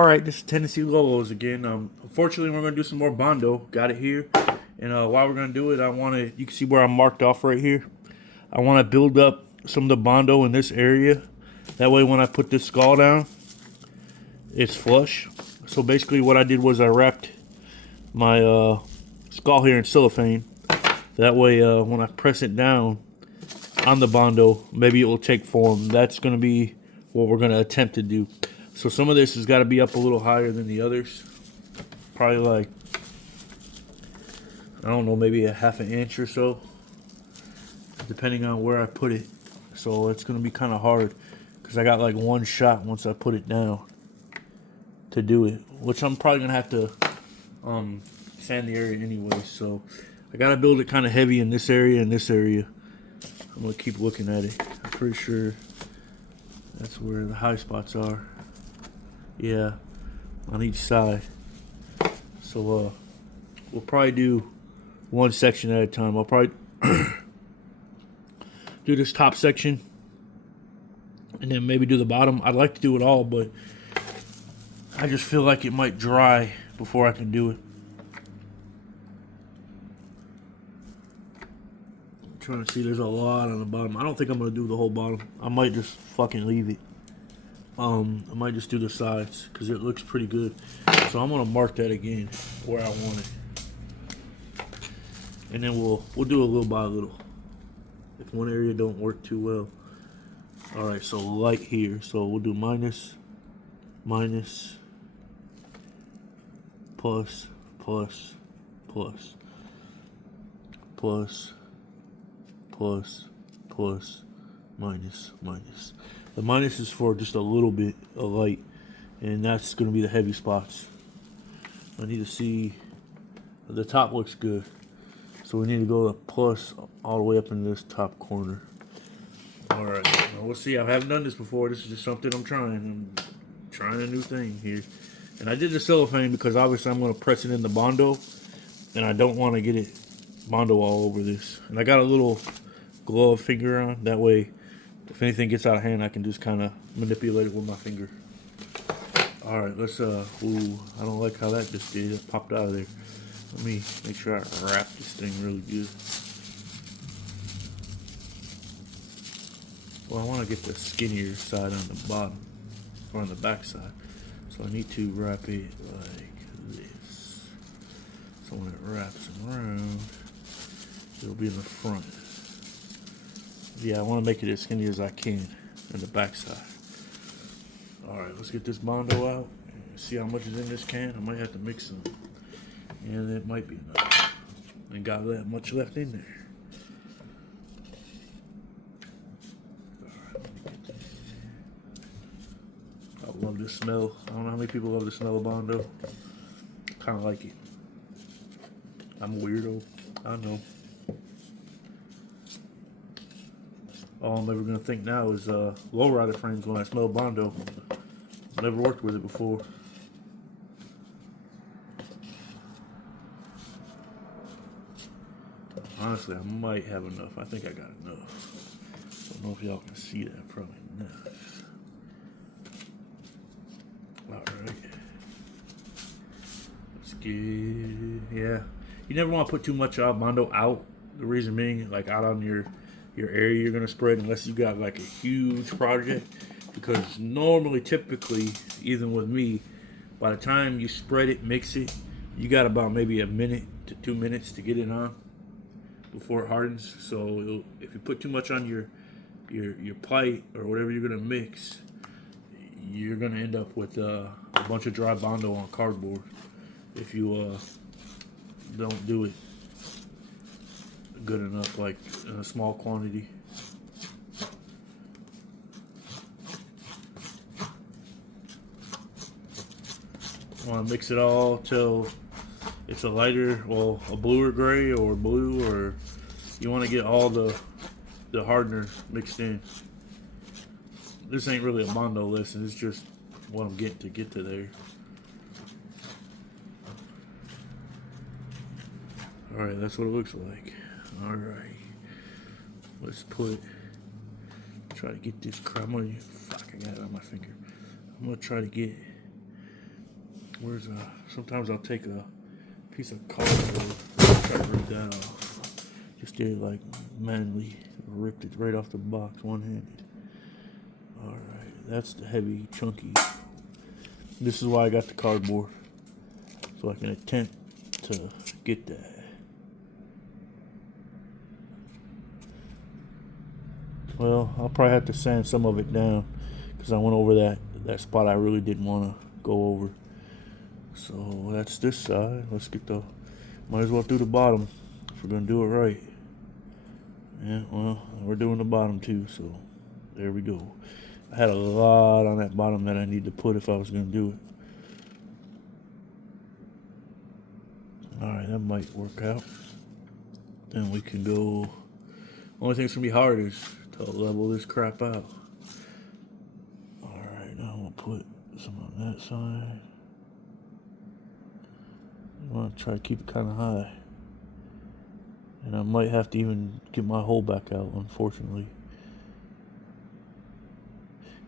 All right, this is Tennessee Lolos again. Unfortunately, we're gonna do some more Bondo. Got it here, and while we're gonna do it, I want to. You can see where I'm marked off right here. I want to build up some of the Bondo in this area. That way, when I put this skull down, it's flush. So basically, what I did was I wrapped my skull here in cellophane. That way, when I press it down on the Bondo, maybe it will take form. That's gonna be what we're gonna attempt to do. So some of this has got to be up a little higher than the others. Probably like, I don't know, maybe a half an inch or so, depending on where I put it. So it's going to be kind of hard because I got like one shot once I put it down to do it, which I'm probably going to have to sand the area anyway. So I got to build it kind of heavy in this area and this area. I'm going to keep looking at it. I'm pretty sure that's where the high spots are. Yeah, on each side. So we'll probably do one section at a time. I'll probably do this top section and then maybe do the bottom. I'd like to do it all, but I just feel like it might dry before I can do it. I'm trying to see, there's a lot on the bottom. I don't think I'm going to do the whole bottom. I might just fucking leave it. I might just do the sides because it looks pretty good. So I'm gonna mark that again where I want it, and then we'll do a little by little. If one area don't work too well, all right. So light here. So we'll do minus, minus, plus, plus, plus, plus, plus, plus, minus, minus. The minus is for just a little bit of light, and that's going to be the heavy spots. I need to see, the top looks good, so we need to go to plus all the way up in this top corner. All right, now we'll see. I haven't done this before. This is just something I'm trying. I'm trying a new thing here, and I did the cellophane because obviously I'm going to press it in the Bondo, and I don't want to get it Bondo all over this. And I got a little glove finger on, that way if anything gets out of hand, I can just kind of manipulate it with my finger. All right, let's, ooh, I don't like how that just did. It popped out of there. Let me make sure I wrap this thing really good. Well, I want to get the skinnier side on the bottom, or on the back side. So I need to wrap it like this. So when it wraps around, it'll be in the front. Yeah, I want to make it as skinny as I can in the back side. Alright, let's get this Bondo out. See how much is in this can. I might have to mix some. And it might be enough. Ain't got that much left in there. Alright, I love this smell. I don't know how many people love the smell of Bondo. Kind of like it. I'm a weirdo. I know. All I'm ever gonna think now is Lowrider frames when I smell Bondo. Never worked with it before. Honestly, I might have enough. I think I got enough. Don't know if y'all can see that. Probably not. Alright. Let's get, yeah. You never want to put too much Bondo out. The reason being, like out on your area you're gonna spread, unless you got like a huge project, because normally, typically, even with me, by the time you spread it, mix it, you got about maybe a minute to 2 minutes to get it on before it hardens. So if you put too much on your plate or whatever you're gonna mix, you're gonna end up with a bunch of dry Bondo on cardboard if you don't do it good enough, like in a small quantity. I want to mix it all till it's a lighter, well, a bluer gray or blue, or you want to get all the hardener mixed in. This ain't really a Bondo lesson, it's just what I'm getting to get to there. Alright, that's what it looks like. Alright, let's try to get this crap. Fuck, I got it on my finger. I'm gonna try to get Where's sometimes I'll take a piece of cardboard and try to rip that off. Just did it like manually, ripped it right off the box one-handed. Alright, that's the heavy, chunky. This is why I got the cardboard, so I can attempt to get that. Well, I'll probably have to sand some of it down because I went over that spot I really didn't want to go over. So that's this side. Let's get might as well do the bottom if we're going to do it right. Yeah, well, we're doing the bottom too, so there we go. I had a lot on that bottom that I need to put if I was going to do it. Alright, that might work out. Then we can go. Only thing that's going to be hard is to level this crap out. Alright, now we'll put some on that side. I want to try to keep it kind of high. And I might have to even get my hole back out, unfortunately.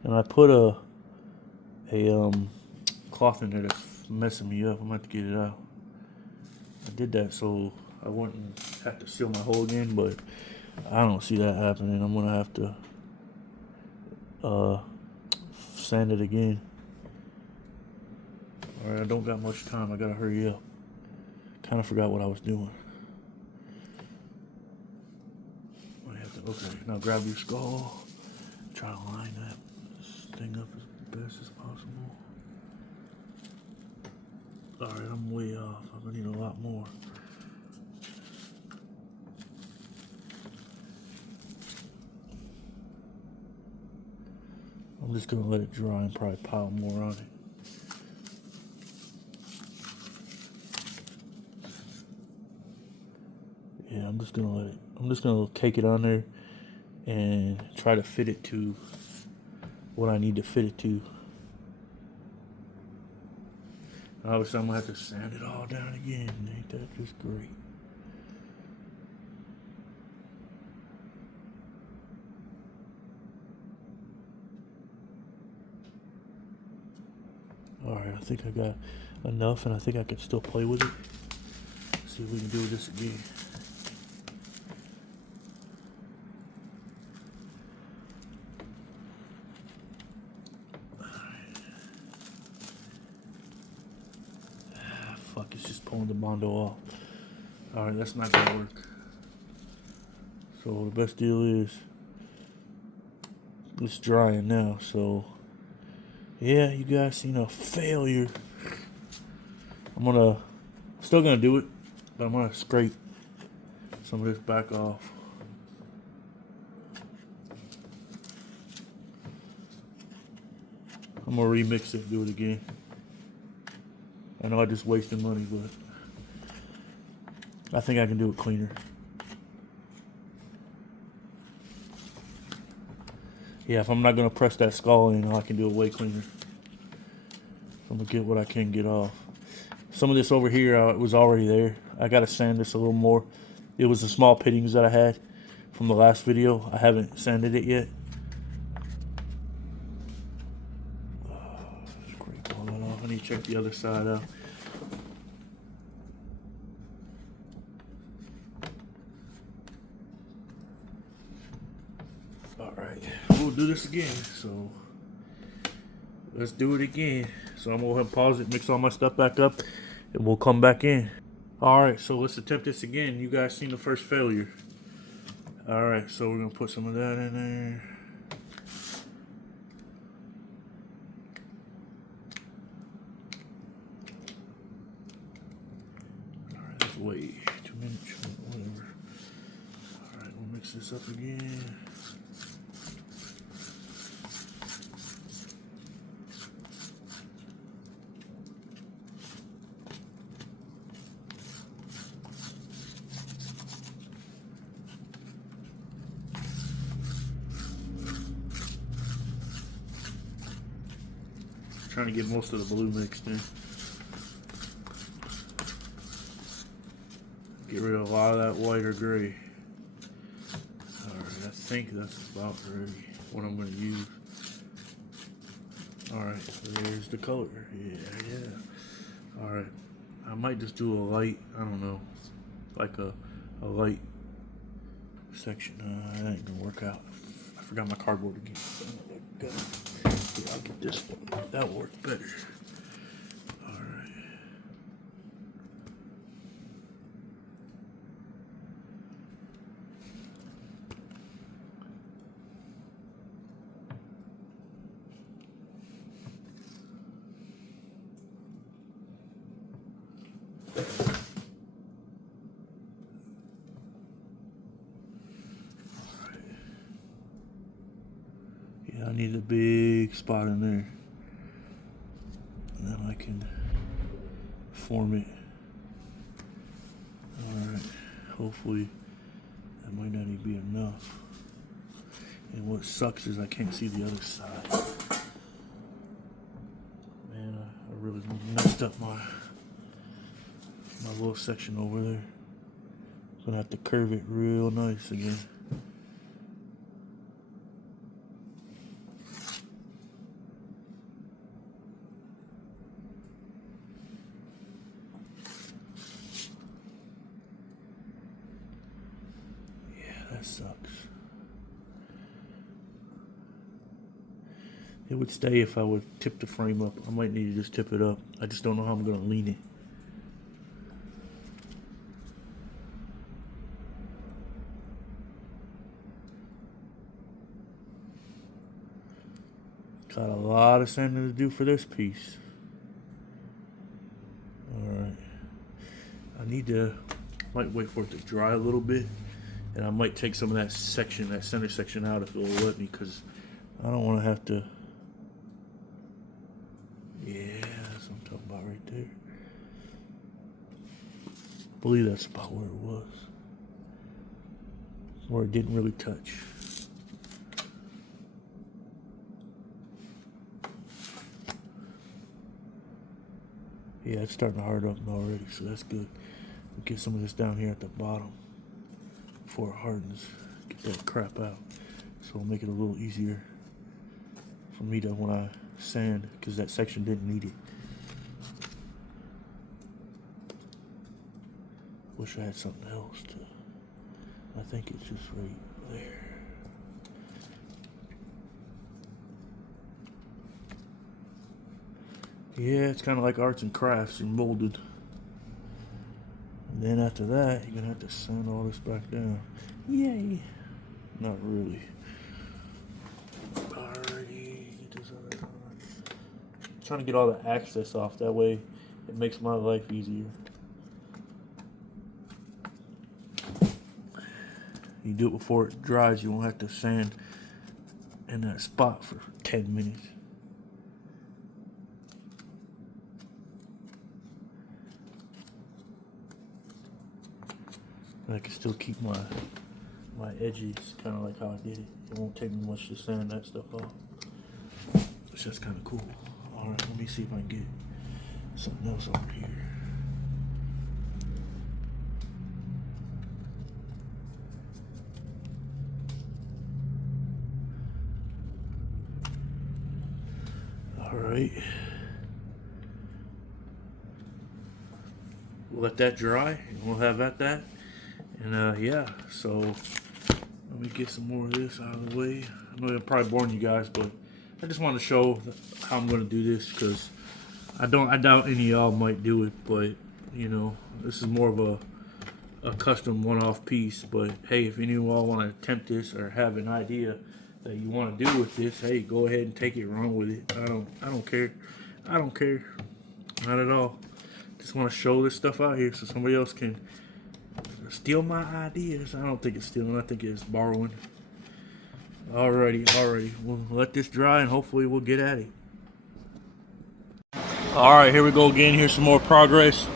And I put a cloth in there that's messing me up. I'm going to have to get it out. I did that so I wouldn't have to seal my hole again, but I don't see that happening. I'm going to have to sand it again. Alright, I don't got much time. I got to hurry up. Kind of forgot what I was doing. Okay, now grab your skull. Try to line that thing up as best as possible. Alright, I'm way off. I'm gonna need a lot more. I'm just gonna let it dry and probably pile more on it. Yeah, I'm just gonna cake it on there and try to fit it to what I need to fit it to. Obviously, I'm gonna have to sand it all down again. Ain't that just great? Alright, I think I got enough, and I think I can still play with it. See if we can do this again. Fuck, it's just pulling the Bondo off. Alright, that's not gonna work. So the best deal is it's drying now, so yeah, you guys seen a failure. I'm still gonna do it, but I'm gonna scrape some of this back off. I'm gonna remix it, do it again. I know I just wasted money, but I think I can do it cleaner. Yeah, if I'm not gonna press that skull in, I can do it way cleaner. I'm gonna get what I can get off. Some of this over here it was already there. I gotta sand this a little more. It was the small pittings that I had from the last video. I haven't sanded it yet. Scrape all that off. I need to check the other side out. Alright, we'll do this again. So let's do it again. So I'm gonna go ahead and pause it, mix all my stuff back up, and we'll come back in. Alright, so let's attempt this again. You guys seen the first failure. Alright, so we're gonna put some of that in there. Alright, that's way too much, whatever. Alright, we'll mix this up again. Trying to get most of the blue mixed in. Get rid of a lot of that white or gray. Alright, I think that's about ready. What I'm going to use. Alright, there's the color. Yeah. Alright, I might just do a light, I don't know, like a light section. That ain't gonna work out. I forgot my cardboard again. Yeah, I'll get this one. That'll work better. Alright. Yeah, I need a big spot in there. And then I can form it. Alright, hopefully that might not even be enough. And what sucks is I can't see the other side. Man, I really messed up my little section over there. Gonna have to curve it real nice again. That sucks. It would stay if I would tip the frame up. I might need to just tip it up. I just don't know how I'm gonna lean it. Got a lot of sanding to do for this piece. Alright. I need to, might wait for it to dry a little bit. And I might take some of that section, that center section out if it will let me, because I don't want to have to. Yeah, that's what I'm talking about right there. I believe that's about where it was. Where it didn't really touch. Yeah, it's starting to hard up already, so that's good. We'll get some of this down here at the bottom before it hardens. Get that crap out. So it'll make it a little easier for me to, when I sand, because that section didn't need it. Wish I had something else to. I think it's just right there. Yeah, it's kind of like arts and crafts and molded. And then after that, you're gonna have to sand all this back down. Yay! Not really. Alrighty, get this other on. Trying to get all the access off. That way, it makes my life easier. You do it before it dries. You won't have to sand in that spot for 10 minutes. I can still keep my edges kind of like how I did it. It won't take me much to sand that stuff off. It's just kind of cool. All right, let me see if I can get something else over here. All right. We'll let that dry and we'll have at that. And yeah, so let me get some more of this out of the way. I know I'm probably boring you guys, but I just want to show how I'm going to do this, because I doubt any of y'all might do it, but you know, this is more of a custom one-off piece. But hey, if any of y'all want to attempt this or have an idea that you want to do with this, hey, go ahead and take it, run with it. I don't care. I don't care. Not at all. Just want to show this stuff out here so somebody else can steal my ideas. I don't think it's stealing. I think it's borrowing. Alrighty. We'll let this dry and hopefully we'll get at it. Alright, here we go again. Here's some more progress.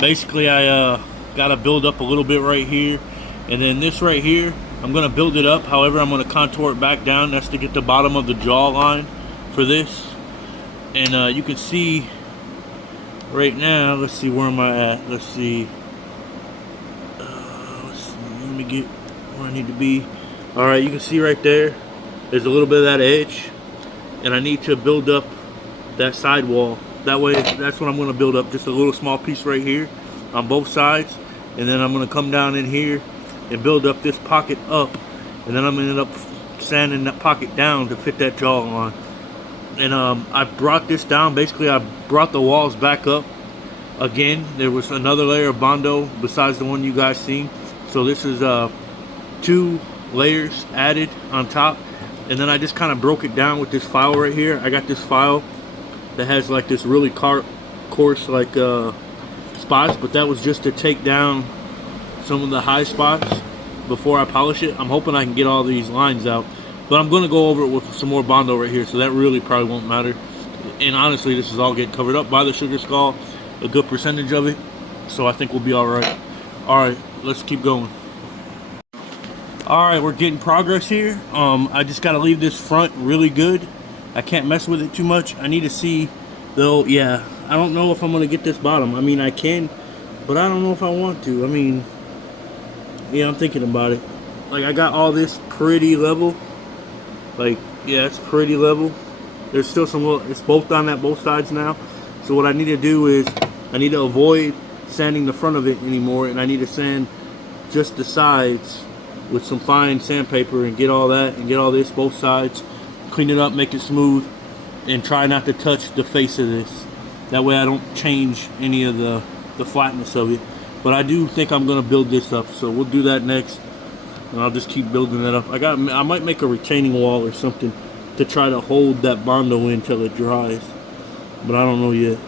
Basically, I got to build up a little bit right here. And then this right here, I'm going to build it up. However, I'm going to contour it back down. That's to get the bottom of the jaw line for this. And you can see right now, let's see, where am I at? Let's see. Let me get where I need to be. Alright, you can see right there, there's a little bit of that edge. And I need to build up that sidewall That way, that's what I'm going to build up, just a little small piece right here on both sides, and then I'm going to come down in here and build up this pocket up, and then I'm going to end up sanding that pocket down to fit that jaw on. And I brought this down. Basically, I brought the walls back up again. There was another layer of Bondo besides the one you guys seen. So this is 2 layers added on top. And then I just kind of broke it down with this file right here. I got this file that has like this really coarse like spots, but that was just to take down some of the high spots before I polish it. I'm hoping I can get all these lines out. But I'm going to go over it with some more Bondo right here, so that really probably won't matter. And honestly, this is all getting covered up by the sugar skull, a good percentage of it. So I think we'll be all right. All right, let's keep going. All right, we're getting progress here. I just got to leave this front really good. I can't mess with it too much. I need to see, though, yeah, I don't know if I'm going to get this bottom. I mean, I can, but I don't know if I want to. I mean, yeah, I'm thinking about it. Like, I got all this pretty level. Like, yeah, it's pretty level. There's still some little, it's both on at both sides now. So what I need to do is, I need to avoid sanding the front of it anymore, and I need to sand just the sides with some fine sandpaper and get all that, and get all this, both sides, clean it up, make it smooth, and try not to touch the face of this. That way I don't change any of the flatness of it. But I do think I'm gonna build this up, so we'll do that next. And I'll just keep building that up. I might make a retaining wall or something to try to hold that Bondo in till it dries, but I don't know yet.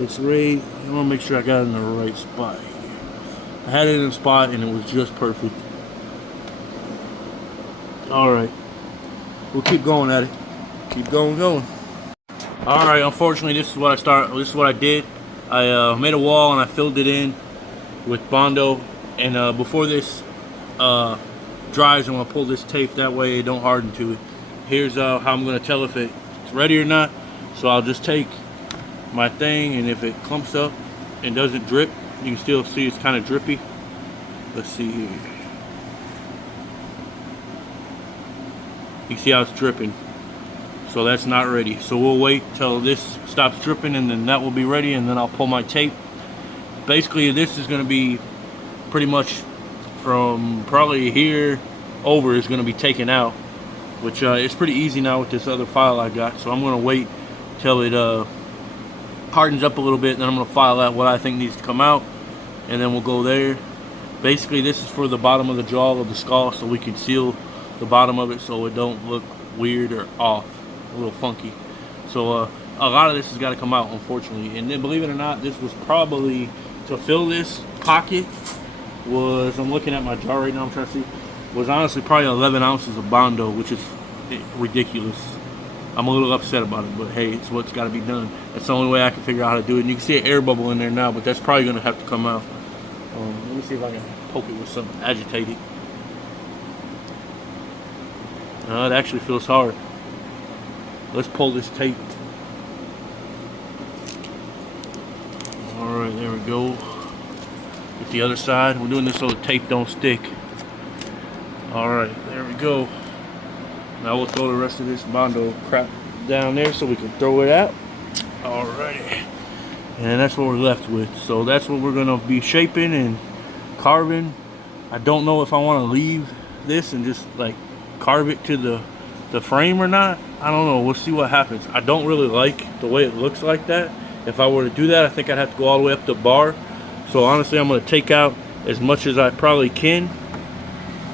It's right. I want to make sure I got it in the right spot here. I had it in a spot and it was just perfect. All right, we'll keep going at it. Keep going. All right. Unfortunately, this is what I started. This is what I did. I made a wall and I filled it in with Bondo. And before this dries, I'm going to pull this tape, that way it don't harden to it. Here's how I'm going to tell if it's ready or not. So I'll just take my thing, and if it clumps up and doesn't drip, you can still see it's kind of drippy. Let's see here. You see how it's dripping. So that's not ready. So we'll wait till this stops dripping, and then that will be ready, and then I'll pull my tape. Basically, this is going to be pretty much from probably here over is going to be taken out, which is pretty easy now with this other file I got. So I'm going to wait till it hardens up a little bit, and then I'm going to file out what I think needs to come out, and then we'll go there. Basically, this is for the bottom of the jaw of the skull, so we can seal the bottom of it so it don't look weird or off, a little funky. So a lot of this has got to come out, unfortunately. And then, believe it or not, this was probably, to fill this pocket, was, I'm looking at my jar right now, I'm trying to see, was honestly probably 11 ounces of Bondo, which is ridiculous. I'm a little upset about it, but hey, it's what's got to be done. That's the only way I can figure out how to do it. And you can see an air bubble in there now, but that's probably going to have to come out. Let me see if I can poke it with something agitated. It actually feels hard. Let's pull this tape. Alright, there we go. With the other side, we're doing this so the tape don't stick. Alright, there we go. Now we'll throw the rest of this Bondo crap down there so we can throw it out. Alrighty. And that's what we're left with. So that's what we're going to be shaping and carving. I don't know if I want to leave this and just like carve it to the frame or not. I don't know. We'll see what happens. I don't really like the way it looks like that. If I were to do that, I think I'd have to go all the way up the bar. So honestly, I'm going to take out as much as I probably can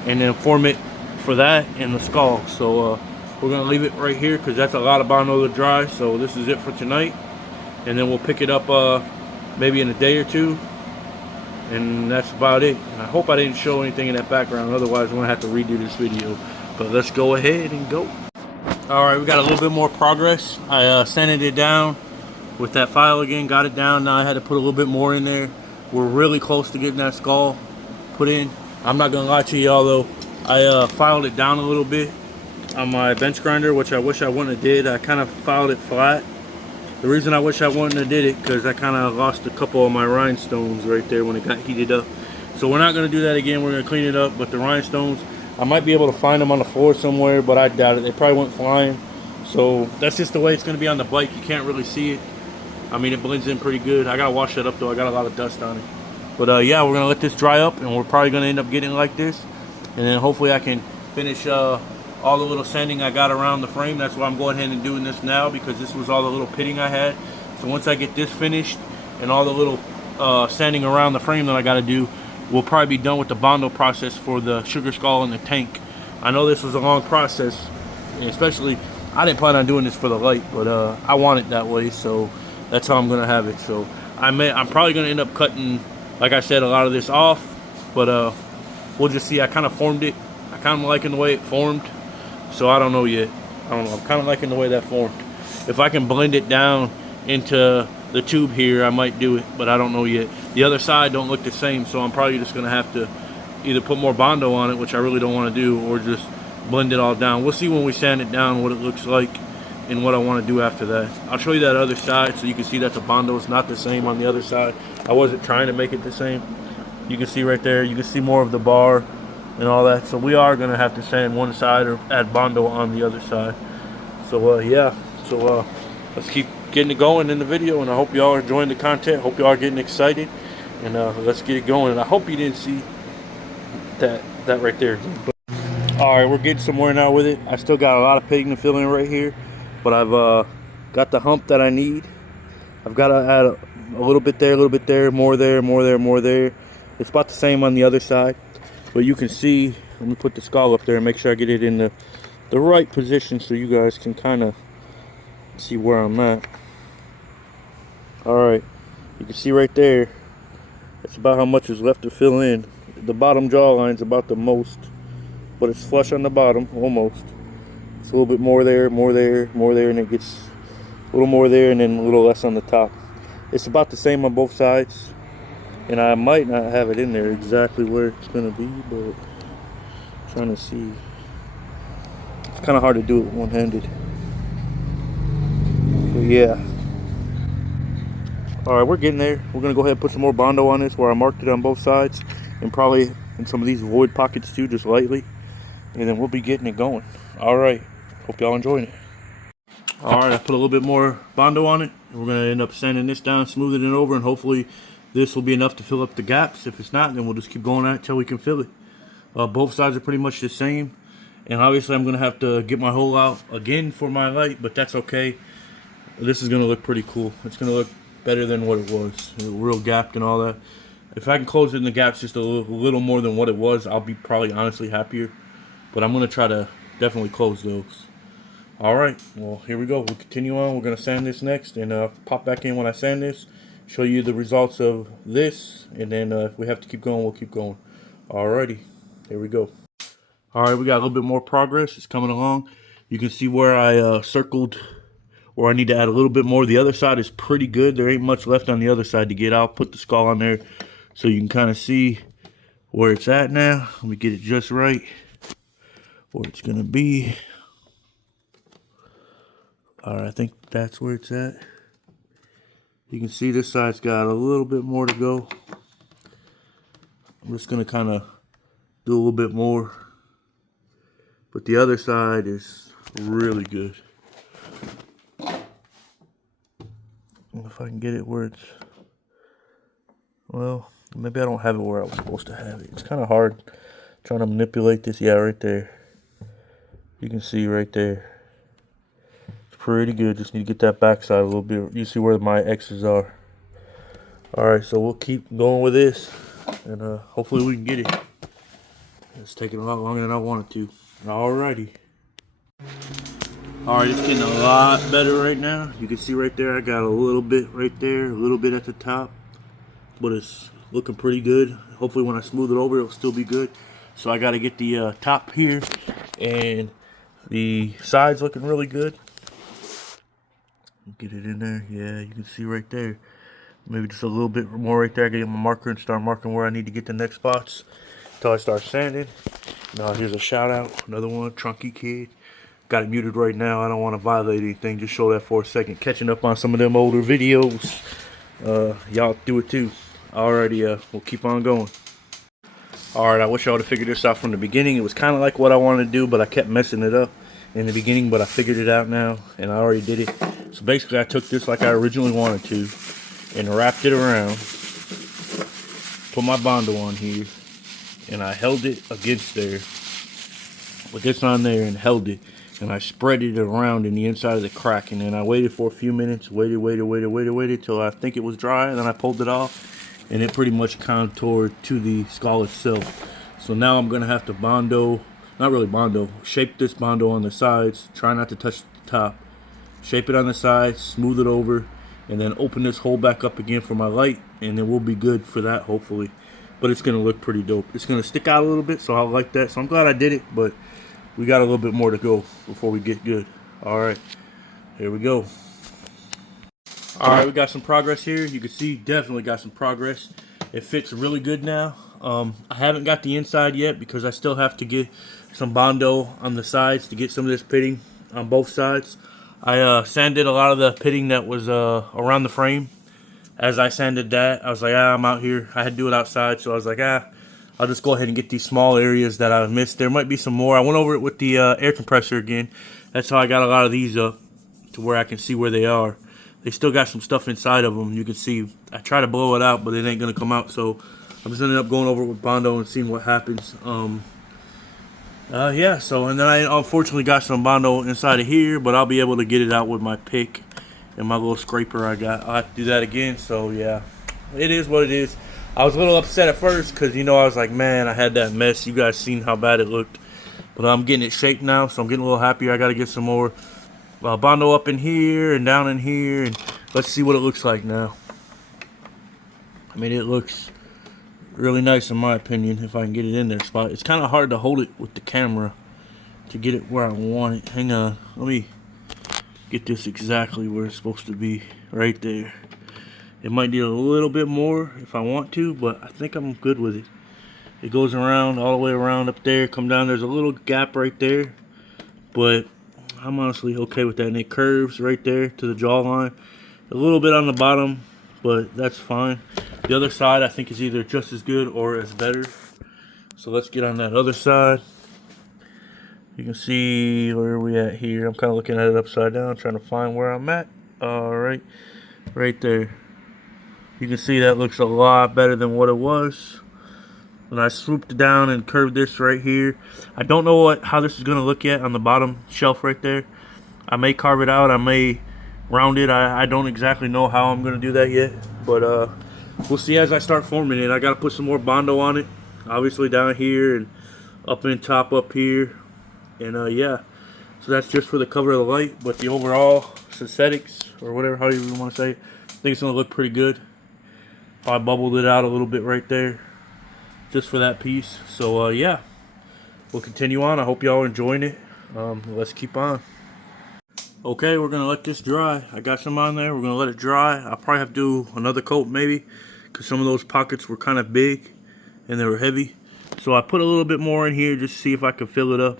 and then form it for that in the skull. So we're going to leave it right here because that's a lot of Bondo to dry. So this is it for tonight. And then we'll pick it up maybe in a day or two. And that's about it. And I hope I didn't show anything in that background. Otherwise, I'm going to have to redo this video. But let's go ahead and go. Alright, we got a little bit more progress. I sanded it down with that file again. Got it down. Now I had to put a little bit more in there. We're really close to getting that skull put in. I'm not going to lie to y'all though. I filed it down a little bit on my bench grinder, which I wish I wouldn't have did. I kind of filed it flat. The reason I wish I wouldn't have did it because I kind of lost a couple of my rhinestones right there when it got heated up. So we're not going to do that again. We're going to clean it up. But the rhinestones, I might be able to find them on the floor somewhere, but I doubt it. They probably went flying. So that's just the way it's going to be on the bike. You can't really see it. I mean, it blends in pretty good. I got to wash that up though. I got a lot of dust on it. But yeah, we're going to let this dry up, and we're probably going to end up getting like this. And then hopefully I can finish all the little sanding I got around the frame. That's why I'm going ahead and doing this now, because this was all the little pitting I had. So once I get this finished and all the little sanding around the frame that I got to do, we'll probably be done with the Bondo process for the sugar skull and the tank. I know this was a long process, and especially I didn't plan on doing this for the light, but I want it that way, so that's how I'm gonna have it. So I'm probably gonna end up cutting, like I said, a lot of this off, but we'll just see. I kind of formed it. I kind of liking the way it formed, so I don't know yet. I don't know. I'm kind of liking the way that formed. If I can blend it down into the tube here, I might do it, but I don't know yet. The other side don't look the same, so I'm probably just gonna have to either put more Bondo on it, which I really don't want to do, or just blend it all down. We'll see when we sand it down what it looks like and what I want to do after that. I'll show you that other side so you can see that the Bondo is not the same on the other side. I wasn't trying to make it the same. You can see right there, you can see more of the bar and all that. So we are going to have to sand one side or add Bondo on the other side. So yeah, so let's keep getting it going in the video, and I hope y'all are enjoying the content. Hope y'all are getting excited, and let's get it going. And I hope you didn't see that right there. Alright, we're getting somewhere now with it. I still got a lot of pitting to fill in right here, but I've got the hump that I need. I've got to add a little bit there, a little bit there, more there, more there, more there. It's about the same on the other side, but you can see, let me put the skull up there and make sure I get it in the right position so you guys can kind of see where I'm at. Alright, you can see right there, that's about how much is left to fill in. The bottom jawline's about the most, but it's flush on the bottom, almost. It's a little bit more there, more there, more there, and it gets a little more there and then a little less on the top. It's about the same on both sides, and I might not have it in there exactly where it's gonna be, but I'm trying to see. It's kind of hard to do it one-handed. But yeah. Alright, we're getting there. We're gonna go ahead and put some more Bondo on this where I marked it on both sides, and probably in some of these void pockets too, just lightly. And then we'll be getting it going. Alright, hope y'all enjoying it. Alright, I put a little bit more Bondo on it, and we're going to end up sanding this down, smoothing it over, and hopefully this will be enough to fill up the gaps. If it's not, then we'll just keep going at it until we can fill it. Both sides are pretty much the same, and obviously I'm going to have to get my hole out again for my light, but that's okay. This is going to look pretty cool. It's going to look better than what it was. Real gapped and all that. If I can close it in the gaps just a little more than what it was, I'll be probably honestly happier. But I'm going to try to definitely close those. Alright, well, here we go. We'll continue on. We're going to sand this next, and pop back in when I sand this, show you the results of this, and then if we have to keep going, we'll keep going. Alrighty, here we go. Alright, we got a little bit more progress. It's coming along. You can see where I circled where I need to add a little bit more. The other side is pretty good. There ain't much left on the other side to get out. Put the skull on there so you can kind of see where it's at now. Let me get it just right. Where it's gonna be. Alright, I think that's where it's at. You can see this side's got a little bit more to go. I'm just gonna kind of do a little bit more, but the other side is really good. If I can get it where it's, well, maybe I don't have it where I was supposed to have it. It's kind of hard trying to manipulate this. Yeah, right there. You can see right there. It's pretty good. Just need to get that backside a little bit. You see where my X's are. Alright, so we'll keep going with this, and hopefully we can get it. It's taking a lot longer than I wanted to. Alrighty. Alright, it's getting a lot better right now. You can see right there, I got a little bit right there, a little bit at the top, but it's looking pretty good. Hopefully when I smooth it over, it'll still be good. So I got to get the top here, and the sides looking really good. Get it in there. Yeah, you can see right there. Maybe just a little bit more right there. I get my marker and start marking where I need to get the next spots until I start sanding. Now here's a shout out, another one, Trunky Kid. Got it muted right now. I don't want to violate anything. Just show that for a second. Catching up on some of them older videos. Y'all do it too. Alrighty, we'll keep on going. Alright, I wish y'all would have figured this out from the beginning. It was kind of like what I wanted to do, but I kept messing it up. in the beginning, but I figured it out now, and I already did it. So basically, I took this like I originally wanted to, and wrapped it around, put my Bondo on here, and I held it against there, with this on there, and held it, and I spread it around in the inside of the crack, and then I waited for a few minutes, waited till I think it was dry, and then I pulled it off, and it pretty much contoured to the skull itself. So now I'm gonna have to Bondo, not really Bondo, shape this Bondo on the sides, try not to touch the top, shape it on the sides, smooth it over, and then open this hole back up again for my light, and then we'll be good for that, hopefully. But it's gonna look pretty dope. It's gonna stick out a little bit, so I like that. So I'm glad I did it, but we got a little bit more to go before we get good. All right, here we go. All right, we got some progress here. You can see definitely got some progress. It fits really good now. I haven't got the inside yet because I still have to get some Bondo on the sides to get some of this pitting on both sides. I sanded a lot of the pitting that was around the frame. As I sanded that, I was like, I'm out here. I had to do it outside, so I was like, I'll just go ahead and get these small areas that I missed. There might be some more. I went over it with the air compressor again. That's how I got a lot of these up to where I can see where they are. They still got some stuff inside of them. You can see I try to blow it out, but it ain't gonna come out. So I'm just ended up going over it with Bondo and seeing what happens. Yeah. So and then I unfortunately got some Bondo inside of here, but I'll be able to get it out with my pick and my little scraper I got. I'll have to do that again. So yeah, it is what it is. I was a little upset at first because, you know, I was like, man, I had that mess. You guys seen how bad it looked. But I'm getting it shaped now, so I'm getting a little happier. I got to get some more Bondo up in here and down in here. And let's see what it looks like now. I mean, it looks really nice in my opinion if I can get it in there spot. It's kind of hard to hold it with the camera to get it where I want it. Hang on. Let me get this exactly where it's supposed to be. Right there. It might need a little bit more if I want to, but I think I'm good with it. It goes around, all the way around up there, come down. There's a little gap right there, but I'm honestly okay with that. And it curves right there to the jawline. A little bit on the bottom, but that's fine. The other side I think is either just as good or as better. So let's get on that other side. You can see where we at here. I'm kind of looking at it upside down, trying to find where I'm at. All right, right there. You can see that looks a lot better than what it was. And I swooped it down and curved this right here. I don't know how this is going to look yet on the bottom shelf right there. I may carve it out. I may round it. I don't exactly know how I'm going to do that yet. But we'll see as I start forming it. I got to put some more Bondo on it. Obviously down here and up in top up here. And yeah. So that's just for the cover of the light. But the overall synthetics or whatever, however you want to say it, I think it's going to look pretty good. I bubbled it out a little bit right there just for that piece. So yeah, we'll continue on. I hope y'all are enjoying it. Let's keep on. Okay, we're gonna let this dry. I got some on there. We're gonna let it dry. I'll probably have to do another coat maybe because some of those pockets were kind of big and they were heavy. So I put a little bit more in here just to see if I can fill it up.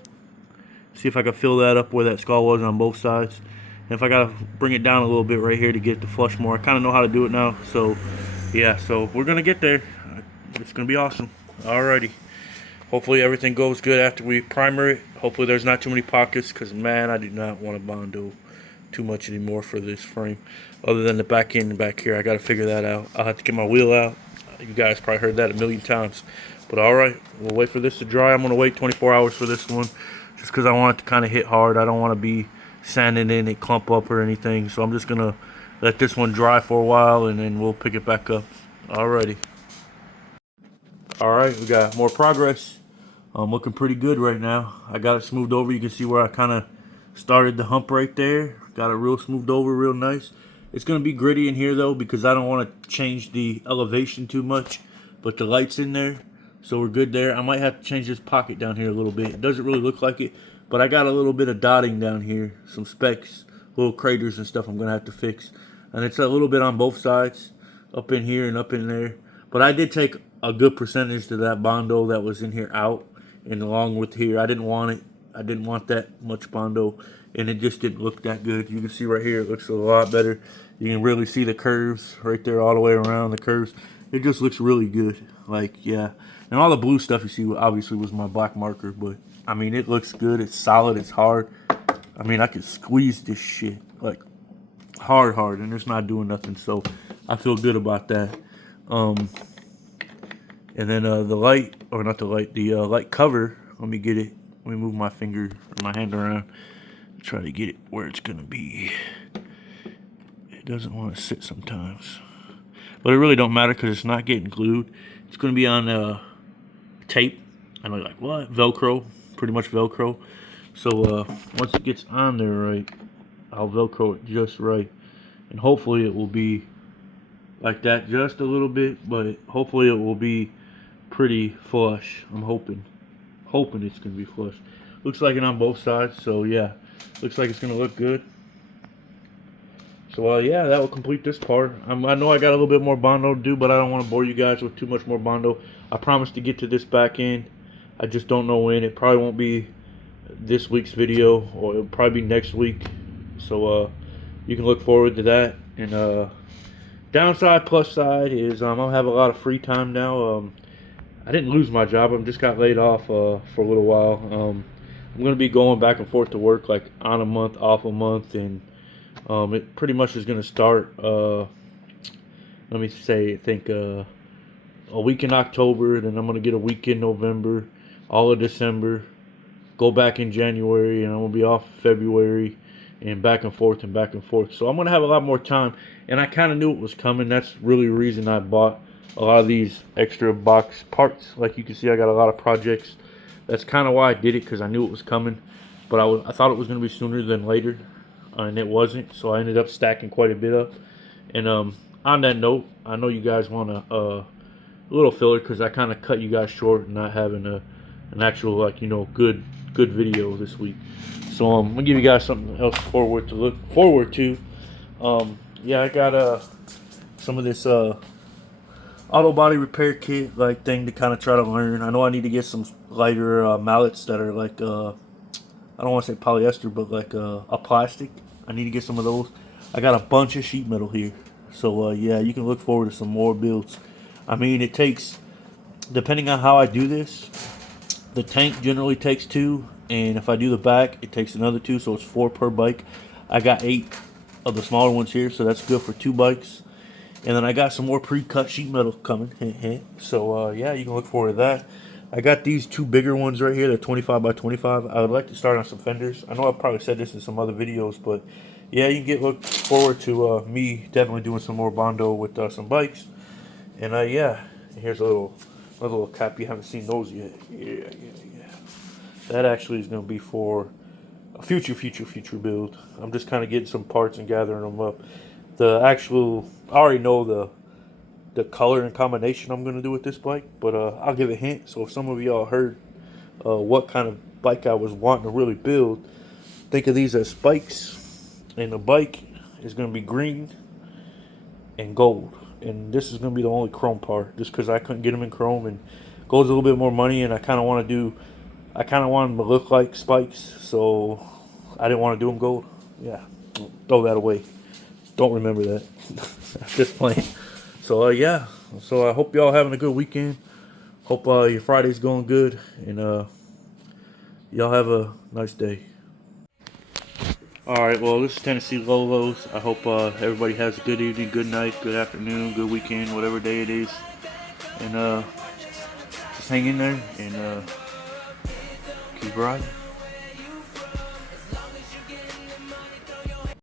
See if I can fill that up where that skull was on both sides. And if I gotta bring it down a little bit right here to get it to flush more. I kind of know how to do it now. So yeah, so we're gonna get there. It's gonna be awesome. Alrighty. Hopefully everything goes good after we primer it. Hopefully there's not too many pockets because, man, I do not want to Bondo too much anymore for this frame. Other than the back end and back here. I gotta figure that out. I'll have to get my wheel out. You guys probably heard that a million times. But alright, we'll wait for this to dry. I'm gonna wait 24 hours for this one just because I want it to kind of hit hard. I don't want to be sanding in it, clump up or anything. So I'm just gonna let this one dry for a while and then we'll pick it back up. Alrighty. Alright, we got more progress. Looking pretty good right now. I got it smoothed over. You can see where I kind of started the hump right there. Got it real smoothed over, real nice. It's going to be gritty in here though because I don't want to change the elevation too much. But the light's in there, so we're good there. I might have to change this pocket down here a little bit. It doesn't really look like it, but I got a little bit of dotting down here. Some specks, little craters and stuff I'm going to have to fix. And it's a little bit on both sides, up in here and up in there. But I did take a good percentage to that Bondo that was in here out. And along with here, I didn't want it. I didn't want that much Bondo. And it just didn't look that good. You can see right here, it looks a lot better. You can really see the curves right there all the way around the curves. It just looks really good. Like, yeah. And all the blue stuff you see obviously was my black marker. But, I mean, it looks good. It's solid. It's hard. I mean, I could squeeze this shit like hard, and it's not doing nothing. So I feel good about that. And then the light, or not the light, the light cover. Let me get it. Let me move my finger or my hand around. Try to get it where it's gonna be. It doesn't want to sit sometimes, but it really don't matter because it's not getting glued. It's gonna be on tape. I know you're like, what? Velcro, pretty much Velcro. So once it gets on there right, I'll Velcro it just right, and hopefully it will be like that just a little bit, but hopefully it will be pretty flush. I'm hoping it's gonna be flush. Looks like it on both sides, so yeah, looks like it's gonna look good. So yeah, that will complete this part. I know I got a little bit more Bondo to do, but I don't want to bore you guys with too much more Bondo. I promise to get to this back end. I just don't know when. It probably won't be this week's video, or it'll probably be next week. So you can look forward to that. And downside, plus side is I'll have a lot of free time now. I didn't lose my job. I just got laid off for a little while. I'm going to be going back and forth to work, like on a month, off a month, and it pretty much is going to start, let me say, I think a week in October, then I'm going to get a week in November, all of December, go back in January, and I'm going to be off February, and back and forth and back and forth. So I'm going to have a lot more time, and I kind of knew it was coming. That's really the reason I bought a lot of these extra box parts. Like you can see, I got a lot of projects. That's kind of why I did it, because I knew it was coming, but I thought it was going to be sooner than later, and it wasn't. So I ended up stacking quite a bit up. And on that note, I know you guys want a little filler, because I kind of cut you guys short and not having an actual, like, you know, good video this week. So I'm gonna give you guys something else to look forward to. Yeah, I got some of this auto body repair kit like thing to kind of try to learn. I know I need to get some lighter mallets that are like I don't want to say polyester, but like a plastic. I need to get some of those. I got a bunch of sheet metal here, so yeah, you can look forward to some more builds. I mean, it takes, depending on how I do this, the tank generally takes 2, and if I do the back, it takes another 2, so it's 4 per bike. I got 8 of the smaller ones here, so that's good for 2 bikes. And then I got some more pre-cut sheet metal coming. So yeah, you can look forward to that. I got these 2 bigger ones right here. They're 25 by 25. I would like to start on some fenders. I know I've probably said this in some other videos, but yeah, you can look forward to me definitely doing some more Bondo with some bikes. And yeah, here's another little cap. You haven't seen those yet. Yeah. That actually is going to be for a future build. I'm just kind of getting some parts and gathering them up. The actual, I already know the color and combination I'm going to do with this bike, but I'll give a hint. So if some of y'all heard what kind of bike I was wanting to really build, think of these as spikes, and the bike is going to be green and gold. And this is going to be the only chrome part, just because I couldn't get them in chrome, and gold's a little bit more money, and I kind of want them to look like spikes, so I didn't want to do them gold. Yeah, throw that away. Don't remember that. Just playing. So yeah, so I hope y'all having a good weekend. Hope your Friday's going good, and y'all have a nice day. Alright, well, this is Tennessee Lolos. I hope everybody has a good evening, good night, good afternoon, good weekend, whatever day it is. And just hang in there and keep riding.